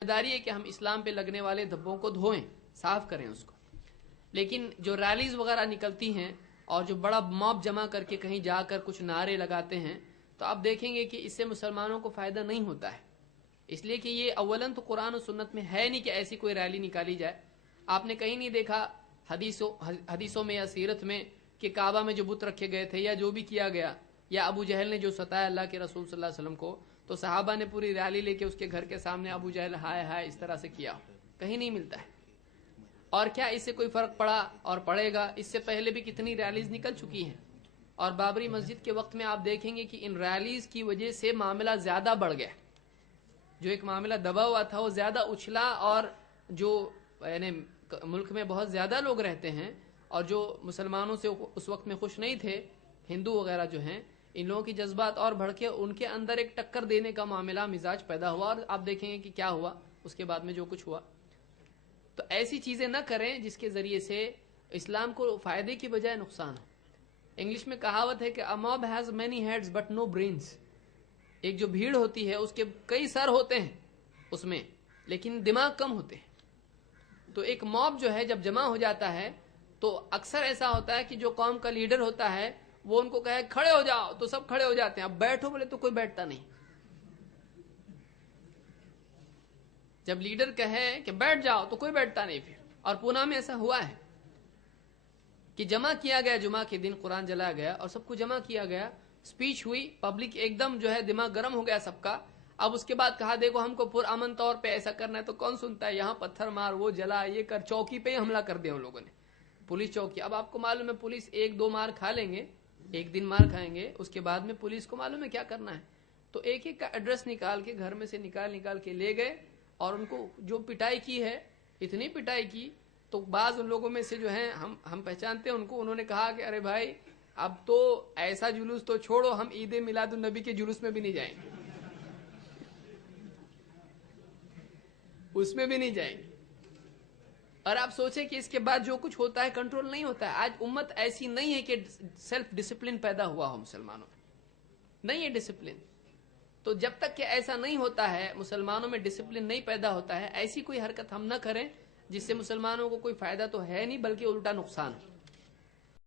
ذمہ داری ہے کہ ہم اسلام پہ لگنے والے دھبوں کو دھوئیں، صاف کریں اس کو. لیکن جو ریلیز وغیرہ نکلتی ہیں اور جو بڑا موب جمع کر کے کہیں جا کر کچھ نعرے لگاتے ہیں، تو آپ دیکھیں گے کہ اس سے مسلمانوں کو فائدہ نہیں ہوتا ہے. اس لیے کہ یہ اولاً تو قرآن و سنت میں ہے نہیں کہ ایسی کوئی ریلی نکالی جائے. آپ نے کہیں نہیں دیکھا حدیثوں میں یا سیرت میں کہ کعبہ میں جو بت رکھے گئے تھے یا جو بھی کیا گیا، یا ابو جہل نے جو ستایا اللہ کے رسول صلی اللہ علیہ وسلم کو، تو صحابہ نے پوری ریلی لے کے اس کے گھر کے سامنے ابو جہل ہائے ہائے اس طرح سے کیا. کہیں نہیں ملتا ہے. اور کیا اس سے کوئی فرق پڑا اور پڑے گا؟ اس سے پہلے بھی کتنی ریلیز نکل چکی ہیں. اور بابری مسجد کے وقت میں آپ دیکھیں گے کہ ان ریلیز کی وجہ سے معاملہ زیادہ بڑھ گیا. جو ایک معاملہ دبا ہوا تھا وہ زیادہ اچھلا، اور جو یعنی ملک میں بہت زیادہ لوگ رہتے ہیں اور جو مسلمانوں سے اس وقت میں خوش نہیں تھے، ہندو وغیرہ جو ہیں، ان لوگوں کی جذبات اور بڑھ کے ان کے اندر ایک ٹکر دینے کا معاملہ مزاج پیدا ہوا. اور آپ دیکھیں گے کہ کیا ہوا اس کے بعد میں جو کچھ ہوا. تو ایسی چیزیں نہ کریں جس کے ذریعے سے اسلام کو فائدے کی بجائے نقصان ہو. انگلش میں کہاوت ہے کہ a mob has many heads but no brains. ایک جو بھیڑ ہوتی ہے اس کے کئی سر ہوتے ہیں اس میں، لیکن دماغ کم ہوتے ہیں. تو ایک موب جو ہے جب جمع ہو جاتا ہے تو اکثر ایسا ہوتا ہے کہ جو قوم کا لیڈر ہوتا ہے وہ ان کو کہے کھڑے ہو جاؤ تو سب کھڑے ہو جاتے ہیں. اب بیٹھو بولے تو کوئی بیٹھتا نہیں. جب لیڈر کہے کہ بیٹھ جاؤ تو کوئی بیٹھتا نہیں پھر. اور پونا میں ایسا ہوا ہے کہ جمع کیا گیا، جمعہ کے دن قرآن جلایا گیا اور سب کو جمع کیا گیا، سپیچ ہوئی، پبلک ایک دم جو ہے دماغ گرم ہو گیا سب کا. اب اس کے بعد کہا دیکھو ہم کو پرامن طور پہ ایسا کرنا ہے، تو کون سنتا ہے؟ یہاں پتھر مار، وہ جلا، یہ کر، چوکی پہ ہی حملہ کر دیا ان لوگوں نے، پولیس چوکی. اب آپ کو معلوم ہے پولیس ایک دو مار کھا لیں گے، ایک دن مار کھائیں گے، اس کے بعد میں پولیس کو معلوم ہے کیا کرنا ہے. تو ایک ایک کا ایڈریس نکال کے گھر میں سے نکال کے لے گئے اور ان کو جو پٹائی کی ہے، اتنی پٹائی کی. تو بعض ان لوگوں میں سے جو ہیں ہم پہچانتے ہیں ان کو، انہوں نے کہا کہ ارے بھائی اب تو ایسا جلوس تو چھوڑو، ہم عید میلاد النبی کے جلوس میں بھی نہیں جائیں گے، اس میں بھی نہیں جائیں گے. اور آپ سوچیں کہ اس کے بعد جو کچھ ہوتا ہے کنٹرول نہیں ہوتا ہے. آج امت ایسی نہیں ہے کہ سیلف ڈسپلن پیدا ہوا ہو مسلمانوں میں، نہیں ہے ڈسپلن. تو جب تک کہ ایسا نہیں ہوتا ہے، مسلمانوں میں ڈسپلن نہیں پیدا ہوتا ہے، ایسی کوئی حرکت ہم نہ کریں جس سے مسلمانوں کو کوئی فائدہ تو ہے نہیں بلکہ الٹا نقصان.